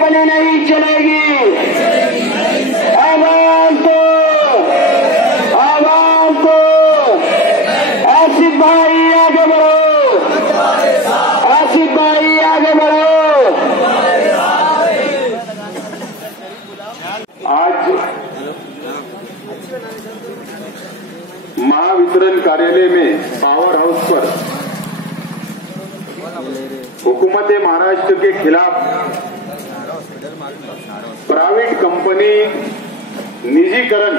Company नहीं चलेगी। आवाम को आसिफ भाई आगे बढ़ो, आसिफ भाई आगे बढ़ो। आज महावितरण कार्यालय में पावर हाउस पर हुकूमत महाराष्ट्र के खिलाफ प्राइवेट कंपनी निजीकरण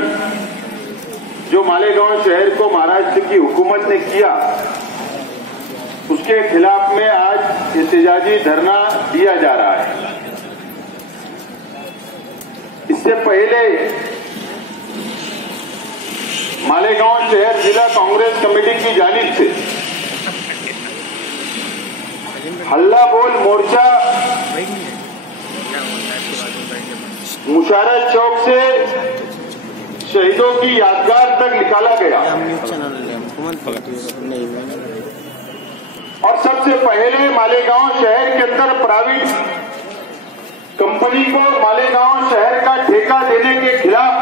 जो मालेगांव शहर को महाराष्ट्र की हुकूमत ने किया, उसके खिलाफ में आज एहतजाजी धरना दिया जा रहा है। इससे पहले मालेगांव शहर जिला कांग्रेस कमेटी की जानिब से हल्ला बोल मोर्चा मुशारत चौक से शहीदों की यादगार तक निकाला गया और सबसे पहले मालेगांव शहर के अंदर प्राइवेट कंपनी को मालेगांव शहर का ठेका देने के खिलाफ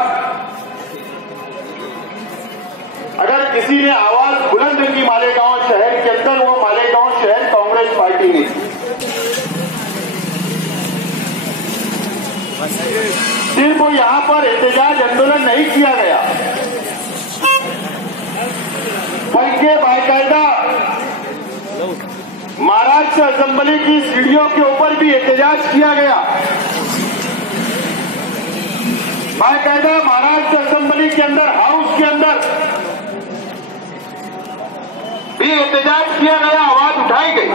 अगर किसी ने आवाज बुलंद की मालेगांव शहर के अंदर, वो मालेगांव शहर कांग्रेस पार्टी ने। सिर्फ यहां पर एहतजाज आंदोलन नहीं किया गया, बल्कि बाकायदा महाराष्ट्र असेंबली की सीढ़ियों के ऊपर भी एहतजाज किया गया। बाकायदा महाराष्ट्र असेंबली के अंदर, हाउस के अंदर भी एहतजाज किया गया, आवाज उठाई गई।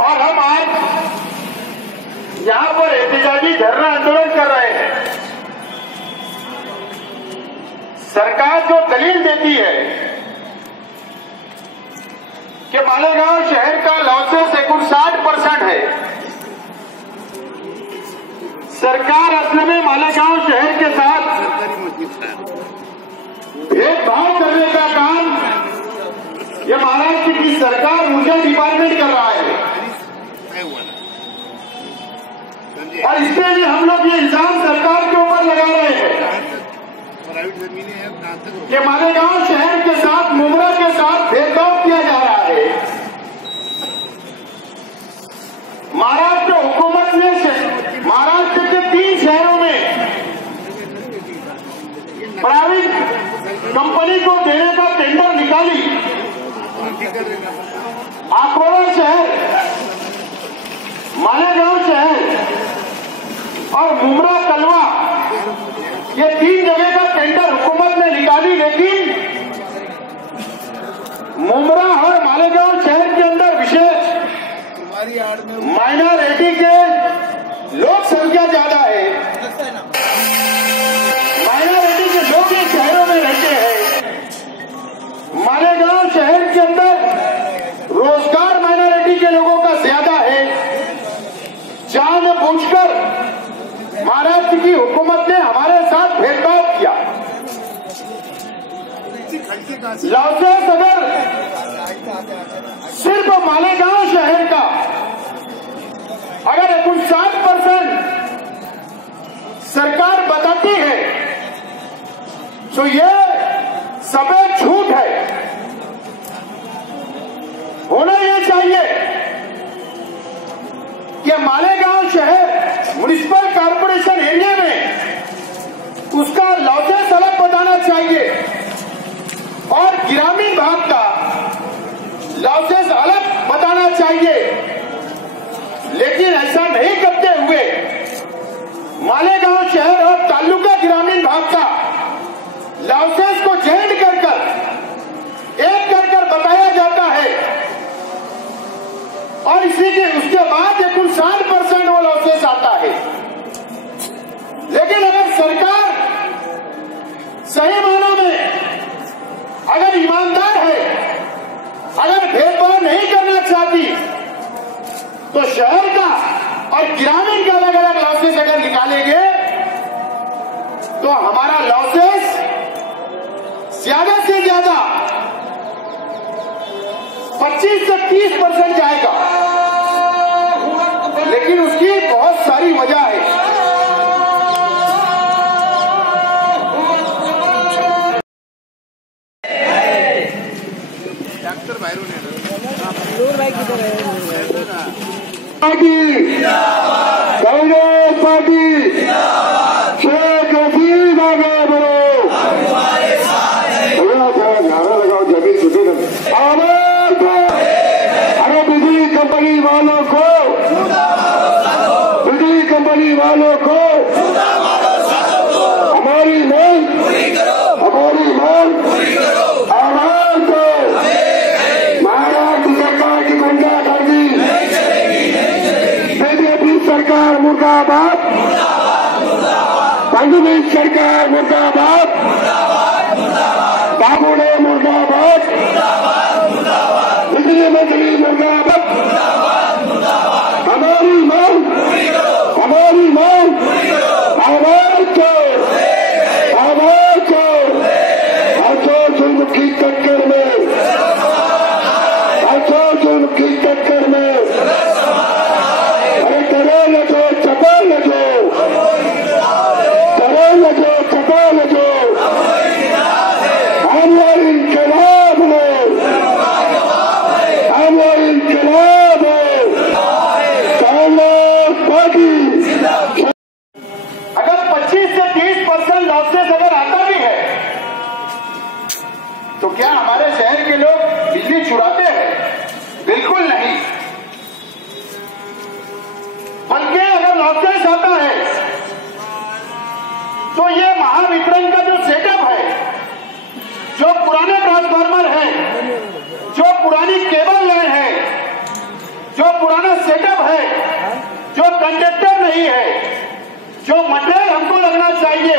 और हम आज यहां पर एहतजाजी धरना आंदोलन कर रहे हैं। सरकार जो दलील देती है कि मालेगांव शहर का लॉसेस 59% है, सरकार असल में मालेगांव शहर के साथ भेदभाव करने का काम ये महाराष्ट्र की सरकार, ऊर्जा डिपार्टमेंट कर रहा है। और इससे भी हम लोग ये इल्जाम सरकार के ऊपर लगा रहे हैं कि मालेगांव शहर के साथ, मुमरा के साथ भेदभाव किया जा रहा है। महाराष्ट्र हुकूमत ने महाराष्ट्र के 3 शहरों में प्राइवेट कंपनी को देने का टेंडर निकाली। अकोला शहर, मालेगांव शहर और मुमरा कलवा, ये 3 जगह का टेंडर हुकूमत ने निकाली, लेकिन मुमरा और मालेगांव शहर के अंदर विशेष माइनॉरिटी के लोक संख्या ज्यादा है। माइनॉरिटी के लोग इन शहरों में रहते हैं। मालेगांव शहर के अंदर रोजगार माइनॉरिटी के लोगों का ज्यादा है। जानबूझकर महाराष्ट्र की हुकूमत ने हमारे साथ भेदभाव किया। लॉसेस अगर सिर्फ मालेगांव शहर का अगर 59% सरकार बताती है तो ये सफेद झूठ है। होना ये चाहिए कि मालेगांव शहर म्युनिसिपल कॉर्पोरेशन एरिया में उसका लॉसेस अलग बताना चाहिए और ग्रामीण भाग का लॉसेस अलग बताना चाहिए। लेकिन ऐसा नहीं करते हुए मालेगांव शहर और तालुका ग्रामीण भाग का लॉसेस को जॉइंट कर बताया जाता है और इसी के उसके बाद 59% वो लॉसेस आता है। लेकिन अगर सरकार सही मायनों में अगर ईमानदार है, अगर भेदभाव नहीं करना चाहती, तो शहर का और ग्रामीण का अलग अलग लॉसेस अगर निकालेंगे तो हमारा लॉसेस ज्यादा से ज्यादा 25 से 30% जाएगा। बड़ी वजह है। कांग्रेस पार्टी शेख हसीना आगे बढ़ो। थोड़ा नारा लगाओ, जमीन छूटे ना। आवाज दो। अरे बिजली कंपनी वालों को, बिजली कंपनी वालों को हमारी मांग, हमारी मांग आवाज दो। महाराष्ट्र सरकार की गुंडागर्दी, बीजेपी सरकार मुर्दाबाद, कांग्रेस सरकार मुर्दाबाद, बाबूने मुर्दाबाद, बिजली मंत्री मुर्दाबाद। हमारी मांग, हमारी मांग आवाज को, आवाज को। हथों जुल्म की टक्कर में, हथों जुल्म की टक्कर में अरे करे न जो चपा न जो, करे न जो चपा न जो। हमला इनकलाब है, हमला इनकलाब है। कांग्रेस पार्टी अगर 25 से 30% लॉसेस अगर आता भी है तो क्या हमारे शहर के लोग बिजली चुराते हैं? बिल्कुल नहीं। बल्कि अगर लॉसेस आता है तो ये महावितरण का जो सेटअप है, जो पुराने ट्रांसफार्मर है, जो पुरानी केबल लाइन है, जो पुराना सेटअप है, जो कंडक्टर नहीं है, जो मटेरियल हमको लगना चाहिए,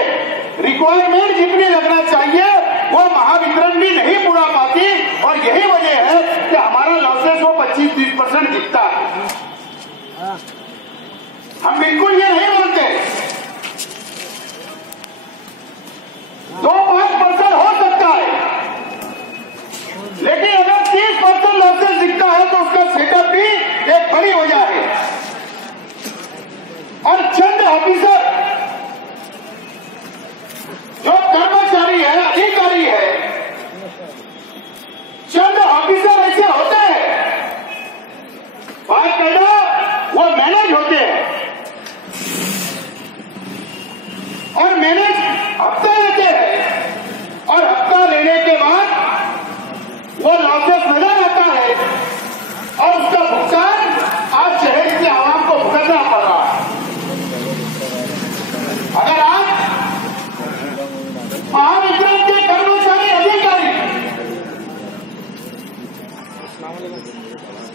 रिक्वायरमेंट जितनी लगना चाहिए वो महावितरण भी नहीं पूरा पाती। और यही वजह है कि हमारा लॉसेस वो 25-30% दिखता है। हम बिल्कुल ये नहीं बोलते 2-5% हो सकता है, लेकिन अगर 30% लॉसेस दिखता है तो उसका सेटअप भी एक बड़ी वजह है। और चंद ऑफिसर जो कर्मचारी है, अधिकारी है, चंद ऑफिसर ऐसे होते हैं, बाकायदा वो मैनेज होते हैं और मैनेज हफ्ता लेते हैं और हफ्ता लेने के बाद वो लॉसेस नजर आता है और उसका भुगतान आज शहर के आवाम को भुगतना पड़ रहा है। अगर आप महावितरण के कर्मचारी, अधिकारी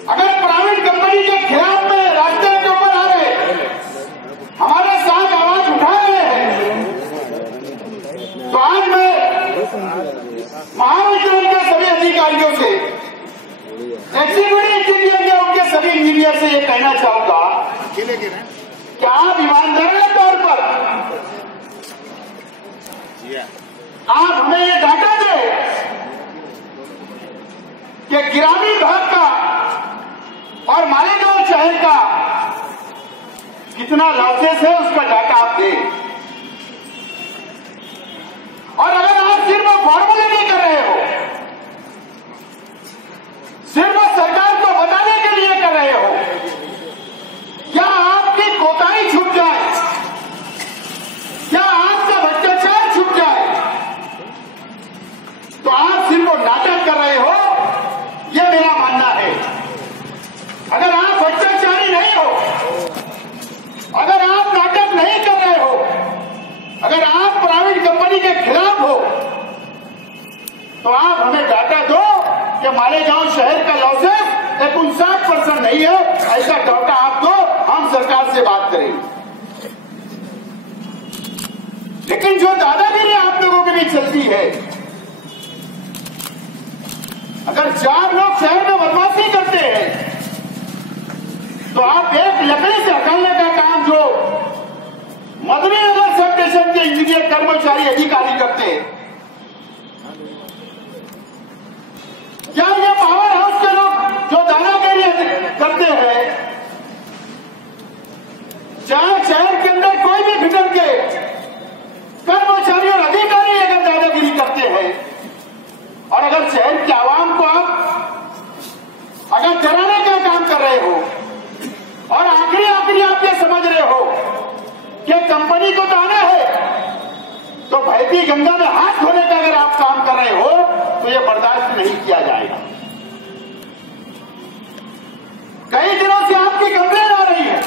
अगर प्राइवेट कंपनी के खिलाफ में रास्ते के ऊपर आ रहे, हमारे साथ आवाज उठा रहे हैं, तो आज मैं महावितरण के सभी अधिकारियों से, एग्जीक्यूटिव इंजीनियर के उनके सभी इंजीनियर से ये कहना चाहूंगा कि आप ईमानदारी के तौर पर आप हमें ये डाटा दें कि ग्रामीण भाग का और मालेगांव शहर का कितना लॉसेस है, उसका डाटा आप दें। और अगर आप सिर्फ फॉर्मूले नहीं कर रहे हो, सिर्फ सरकार को बताने के लिए कर रहे हो, क्या आपकी कोताही छूट जाए, क्या आपका भ्रष्टाचार छूट जाए, तो आप सिर्फ नाटक कर रहे हो, यह मेरा मानना है। अगर आप भ्रष्टाचारी नहीं हो, अगर आप नाटक नहीं कर रहे हो, अगर आप प्राइवेट कंपनी के खिलाफ हो, तो आप हमें डाटा दो कि मालेगांव शहर का लॉसेस 59% नहीं है, ऐसा डाटा आप दो, हम सरकार से बात करेंगे। लेकिन जो दादागिरी आप लोगों के बीच चलती है, अगर 4 लोग शहर में बदमाशी करते हैं तो आप एक लकड़ी से हटाने का काम जो मदनीनगर सब स्टेशन के इंजीनियर, कर्मचारी, अधिकारी करते हैं, क्या ये पावर हाउस के लोग जो दादागिरी करते हैं, 4 के कर्मचारी और अधिकारी अगर दादागिरी करते हैं और अगर शहर की आवाम को आप अगर डराने का काम कर रहे हो और आखिरी आप ये समझ रहे हो कि कंपनी को तो आना है, तो भैती गंगा में हाथ धोने का अगर आप काम कर रहे हो तो ये बर्दाश्त नहीं किया जाएगा। कई दिनों से आपकी कंप्लेन आ रही है,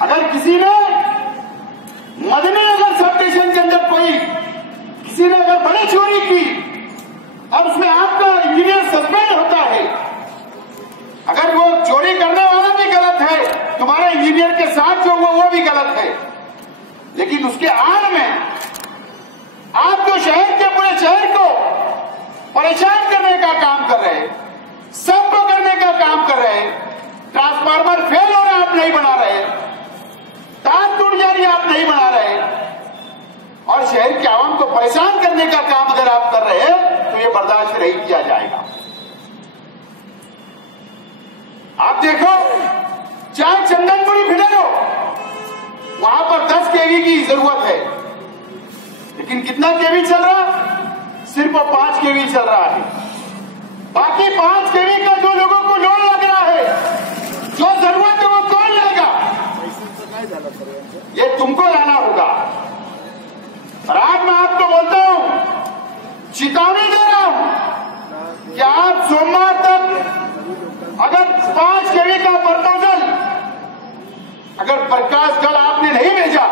अगर किसी ने मदनी नगर सब स्टेशन के अंदर किसी ने अगर बड़ी चोरी की और उसमें आपका इंजीनियर सस्पेंड होता है, अगर वो चोरी करने वाला भी गलत है, तुम्हारे इंजीनियर के साथ जो वो भी गलत है, लेकिन उसके आड़ में आप जो शहर के पूरे शहर को परेशान करने का काम कर रहे हैं, सबको करने का काम कर रहे हैं, ट्रांसफार्मर फेल हो रहा आप नहीं बना रहे, तार टूट जा रही आप नहीं बना रहे, और शहर के आवाम को परेशान करने का काम अगर आप कर रहे हैं तो ये बर्दाश्त नहीं किया जाएगा। आप देखो, चाहे चंदनपुरी फिडर हो, वहां पर 10 केवी की जरूरत है, लेकिन कितना केवी चल रहा? सिर्फ 5 केवी चल रहा है। बाकी 5 केवी का जो लोगों को लोन लग रहा है, जो जरूरत है वो कौन लेगा? ये तुमको लाना होगा। और आज मैं आपको बोलता हूं, चेतावनी दे रहा हूं कि आप सोमवार तक अगर 5 केवी का प्रपोजल अगर प्रकाश कल आपने नहीं भेजा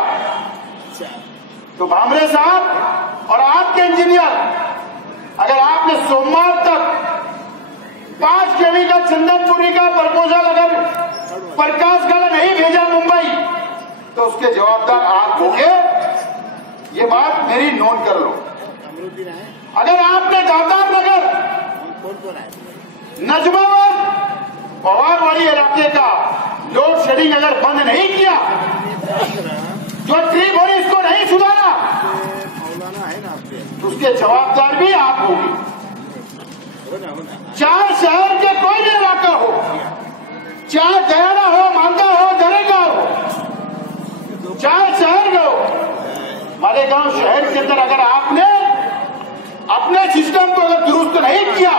तो भामरे साहब और आपके इंजीनियर, अगर आपने सोमवार तक 5 केवी का चंदनपुरी का प्रपोजल अगर प्रकाश कल नहीं भेजा मुंबई, तो उसके जवाबदार आप होंगे। ये बात मेरी नोट कर लो। अगर आपने दातार नगर, नजमाबाद, पवारवाड़ी इलाके का लोड शेडिंग अगर बंद नहीं किया, जो ट्री बोरिस को नहीं सुधारा, उसके जवाबदार भी आप होंगे। चाहे शहर के कोई भी इलाका हो, चाहे दयाना हो, मांदा हो, दरेगा हो, चाहे शहर हो, मालेगांव शहर के अंदर अगर आपने अपने सिस्टम को अगर दुरुस्त नहीं किया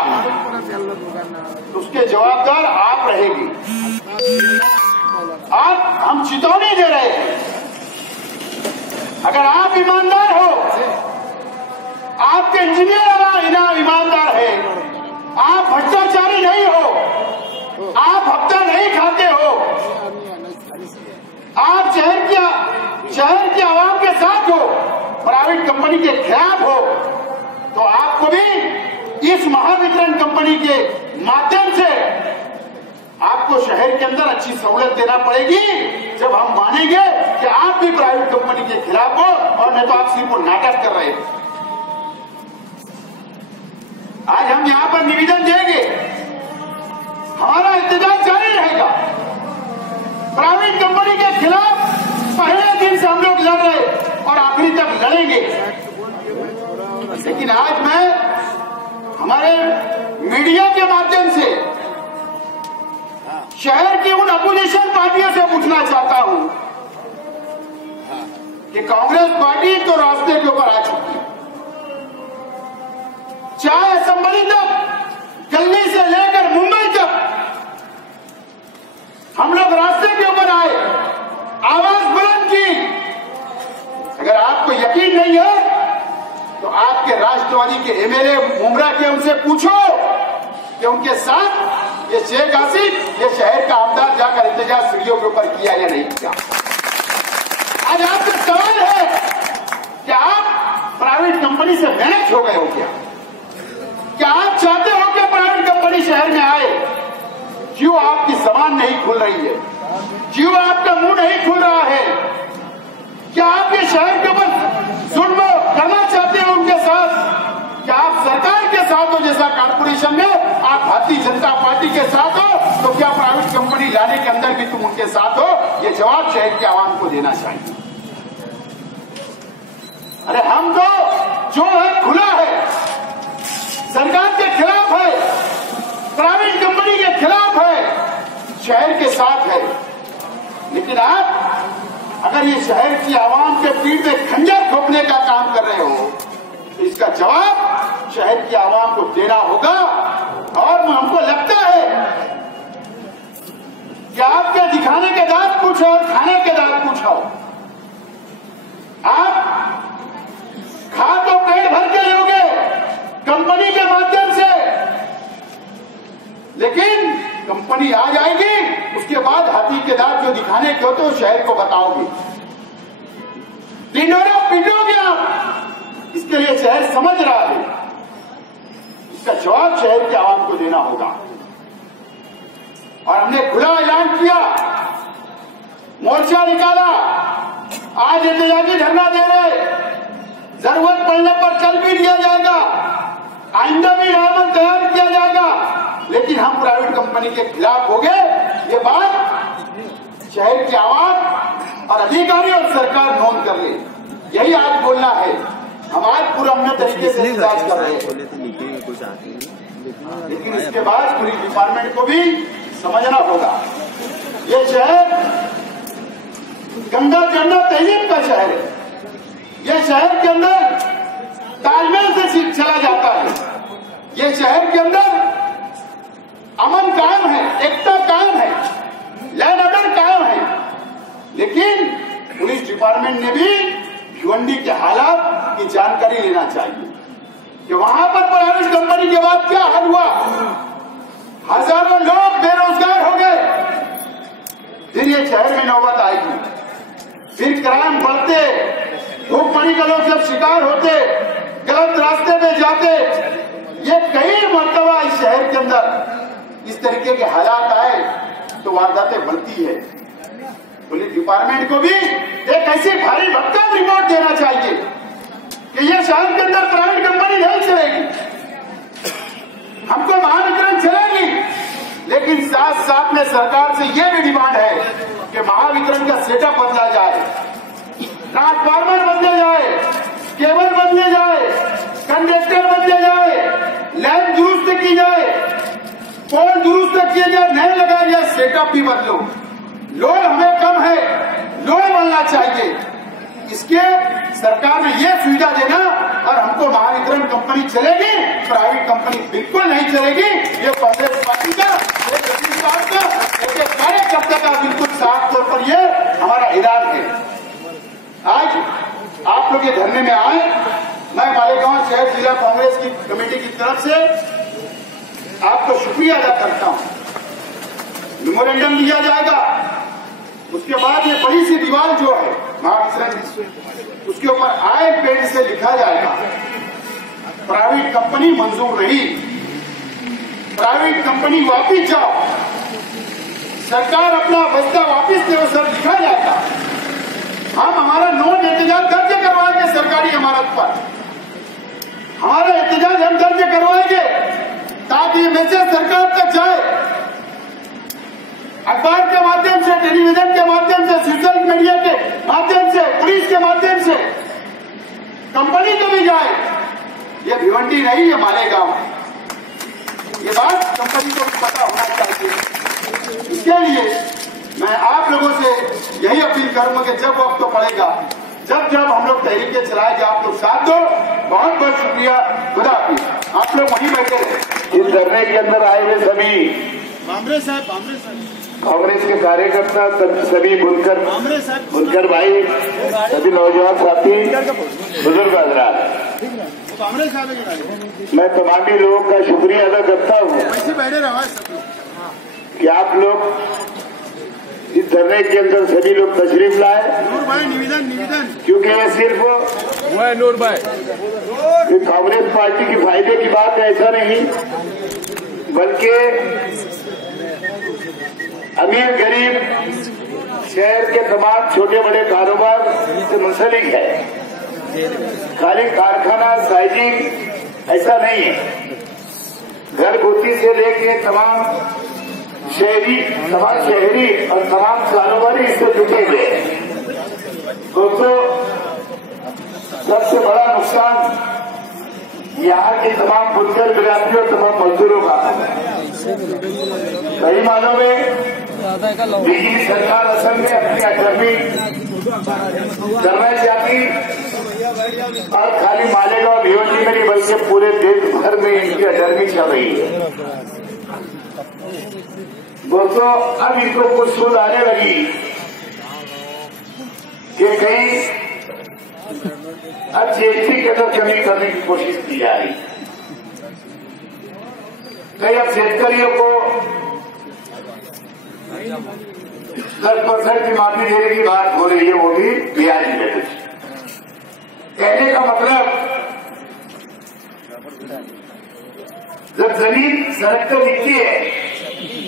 तो उसके जवाबदार आप रहेंगे। आप हम चेतावनी दे रहे हैं, अगर आप ईमानदार हो, आपके इंजीनियर ईमानदार है, आप भ्रष्टाचारी नहीं हो, आप हफ्ता नहीं खाते हो, आप शहर की आवाम के साथ हो, प्राइवेट कंपनी के खिलाफ हो, तो आपको भी इस महावितरण कंपनी के माध्यम से आपको शहर के अंदर अच्छी सहूलत देना पड़ेगी। जब हम मानेंगे कि आप भी प्राइवेट कंपनी के खिलाफ हो और नहीं तो आप सिर्फ नाटक कर रहे हैं। आज हम यहां पर निवेदन देंगे, हमारा इंतजार जारी रहेगा। प्राइवेट कंपनी के खिलाफ पहले दिन से हम लोग लड़ रहे और आखिरी तक लड़ेंगे। लेकिन आज मैं हमारे मीडिया के माध्यम से शहर की उन अपोजिशन पार्टियों से पूछना चाहता हूं कि कांग्रेस पार्टी तो रास्ते के ऊपर आ चुकी है। चाहे असेंबली तक, दिल्ली से लेकर मुंबई तक हम लोग रास्ते के ऊपर आए, आवाज बुलंद की। अगर आपको यकीन नहीं है तो आपके राष्ट्रवादी के एमएलए मुमरा के उनसे पूछो कि उनके साथ ये शेख आसिफ, ये शहर का आमदार जाकर एहतजाज सीढ़ियों के ऊपर किया या नहीं किया। आज आपका सवाल है कि आप प्राइवेट कंपनी से मैनेज हो गए हो क्या आप चाहते हो कि प्राइवेट कंपनी शहर में आए? क्यों आपकी जबान नहीं खुल रही है? क्यों आपका मुंह नहीं खुल रहा है? क्या आप ये शहर के ऊपर जुल्म करना चाहते हो उनके साथ? क्या आप सरकार के साथ हो जैसा कारपोरेशन में आप भारतीय जनता पार्टी के साथ हो, तो क्या प्राइवेट कंपनी लाने के अंदर भी तुम उनके साथ हो? ये जवाब शहर की आवाम को देना चाहिए। अरे हम तो जो है खुला है, सरकार के खिलाफ है, प्राइवेट कंपनी के खिलाफ है, शहर के साथ है। लेकिन आप अगर ये शहर की आवाम के पीठ में खंजर ठोकने का काम कर रहे हो तो इसका जवाब शहर की आवाम को देना होगा। और हमको लगता है कि आपके दिखाने के दांत कुछ और खाने के दांत कुछ हो। आप खा तो पेट भर के लोगे कंपनी के माध्यम से, लेकिन कंपनी आ जाएगी उसके बाद हाथी के दांत जो दिखाने के होते हो शहर को बताओगे, ढिंढोरा पीटोगे आप। इसके लिए शहर समझ रहा है, इसका जवाब शहर की आवाम को देना होगा। और हमने खुला ऐलान किया, मोर्चा निकाला, आज एहतजाजी धरना दे रहे, जरूरत पड़ने पर कल भी दिया जाएगा, आइंदा भी रामन तैयार किया जाएगा, लेकिन हम प्राइवेट कंपनी के खिलाफ हो गए। ये बात शहर की आवाम और अधिकारी और सरकार नोट कर ले, यही आज बोलना है। हम आज पूरा अपने तरीके से इलाज कर रहे हैं, लेकिन इसके बाद पुलिस डिपार्टमेंट को भी समझना होगा ये शहर गंगा जमुना तहजीब का शहर है। ये शहर के अंदर तालमेल से चला जाता है। ये शहर के अंदर अमन कायम है, एकता कायम है, लैंड ऑर्डर कायम है, लेकिन पुलिस डिपार्टमेंट ने भी भिवंडी के हालात की जानकारी लेना चाहिए कि वहां पर प्राइवेट कंपनी के बाद क्या हाल हुआ। हजारों लोग बेरोजगार हो गए। फिर ये शहर में नौबत आएगी, फिर क्राइम बढ़ते, भूखमरी का लोग जब शिकार होते, गलत रास्ते में जाते, ये कई मरतबा इस शहर के अंदर इस तरीके के हालात आए तो वारदातें बढ़ती है। पुलिस डिपार्टमेंट को भी एक ऐसी भारी भरकम रिपोर्ट देना चाहिए कि ये शहर के अंदर प्राइवेट कंपनी नहीं चलेगी, हमको महावितरण चलेगी, लेकिन साथ साथ में सरकार से ये भी डिमांड है कि महावितरण का सेटअप बदला जाए, ट्रांसफार्मर बदले जाए, केबल बदले जाए, कंडक्टर बदले जाए, लाइन दुरुस्त की जाए, पोल दुरुस्त किए जाए, नए लगाए जाए, सेटअप भी बदलो। लोड हमें कम है, लोड बनना चाहिए। इसके सरकार ने ये सुविधा देना और हमको महावितरण कंपनी चलेगी, प्राइवेट कंपनी बिल्कुल नहीं चलेगी। ये कांग्रेस पार्टी का, एक कार्यकर्ता का बिल्कुल साफ तौर पर ये हमारा ऐलान है। आज आप लोग ये धरने में आए, मैं मालेगांव शहर जिला कांग्रेस की कमेटी की तरफ से आपको शुक्रिया अदा करता हूं। मेमोरेंडम लिया जाएगा, उसके बाद ये बड़ी सी दीवार जो है महावितरण, उसके ऊपर आए पेन से लिखा जाएगा प्राइवेट कंपनी मंजूर नहीं, प्राइवेट कंपनी वापिस जाओ, सरकार अपना बस्ता वापिस दे, सर लिखा जाएगा। हम हमारा नोट एहतजाज दर्ज करवाएंगे सरकारी इमारत पर, हमारा एहतजाज हम दर्ज करवाएंगे ताकि ये मैसेज सरकार तक जाए, अखबार के माध्यम से, टेलीविजन के माध्यम से, सोशल मीडिया के माध्यम से, पुलिस के माध्यम से कंपनी को भी जाए। ये भिवंडी नहीं, ये मालेगांव है। ये बात कंपनी को भी पता होना चाहिए। इसके लिए मैं आप लोगों से यही अपील करूंगा कि जब वक्त तो पड़ेगा, जब जब हम लोग तहरीकें चलाएंगे, आप लोग साथ दो। बहुत बहुत शुक्रिया, खुदा हाफिज। आप लोग वहीं बैठे रहे। इस धरने के अंदर आए हुए सभी कांग्रेस के कार्यकर्ता, सभी बुनकर भाई, सभी नौजवान साथी, बुजुर्ग हजरात, मैं तमाम लोगों का शुक्रिया अदा करता हूँ कि आप लोग इस धरने के अंदर सभी लोग तशरीफ लाए। निवेदन क्योंकि ये सिर्फ नूर भाई कांग्रेस पार्टी के फायदे की बात है, ऐसा नहीं, बल्कि अमीर गरीब शहर के तमाम छोटे बड़े कारोबार से मुंसलिक है। खाली कारखाना साइजिंग ऐसा नहीं है, घर गुत्ती से लेके तमाम शहरी और तमाम कारोबारी इससे जुटे हुए हैं। दोस्तों, सबसे बड़ा नुकसान यहाँ के तमाम बुनकर बिरादरियों, तमाम मजदूरों का कई मानों में बिजली सरकार असल में अपनी अटर्नी करना चाहती और खाली मालेगांव भिवंडी में नहीं बल्कि पूरे देश भर में इनकी अटर्नी चल रही है। दोस्तों, अब इनको कुछ सूझ आने लगी कि कहीं अब जीएसटी के अंदर कमी करने की कोशिश की जा रही, कहीं अब शेतकरियों को 10% की माफी देने की बात हो रही है, वो भी ब्याज में। कहने का मतलब, जब जमीन सड़क पर दिखती है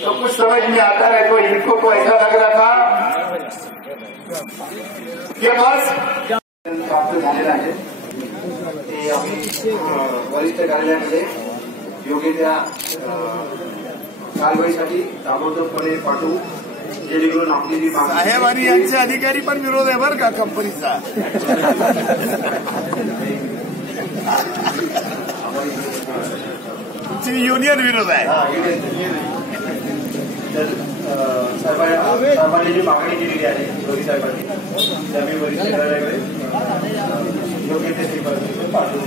तो कुछ समझ में आता है। तो इनको तो ऐसा लग रहा था कि बस प्राप्त झालेला आहे ते आम्ही वरिष्ठ कार्यालयामध्ये योग्य त्या कारवाईसाठी ताबडतोबपणे पाठवू, जेणेकरून आपली जी साहेब आणि यांचे अधिकारी पण विरोध आहे बरं का कंपनीचा। युनियन विरोध आहे। साहेबांनी जी मागणी केलेली आहे योगी साहेबांनी, त्यामुळे वरिष्ठ कार्यालयाकडे योग्य ते पाठवू.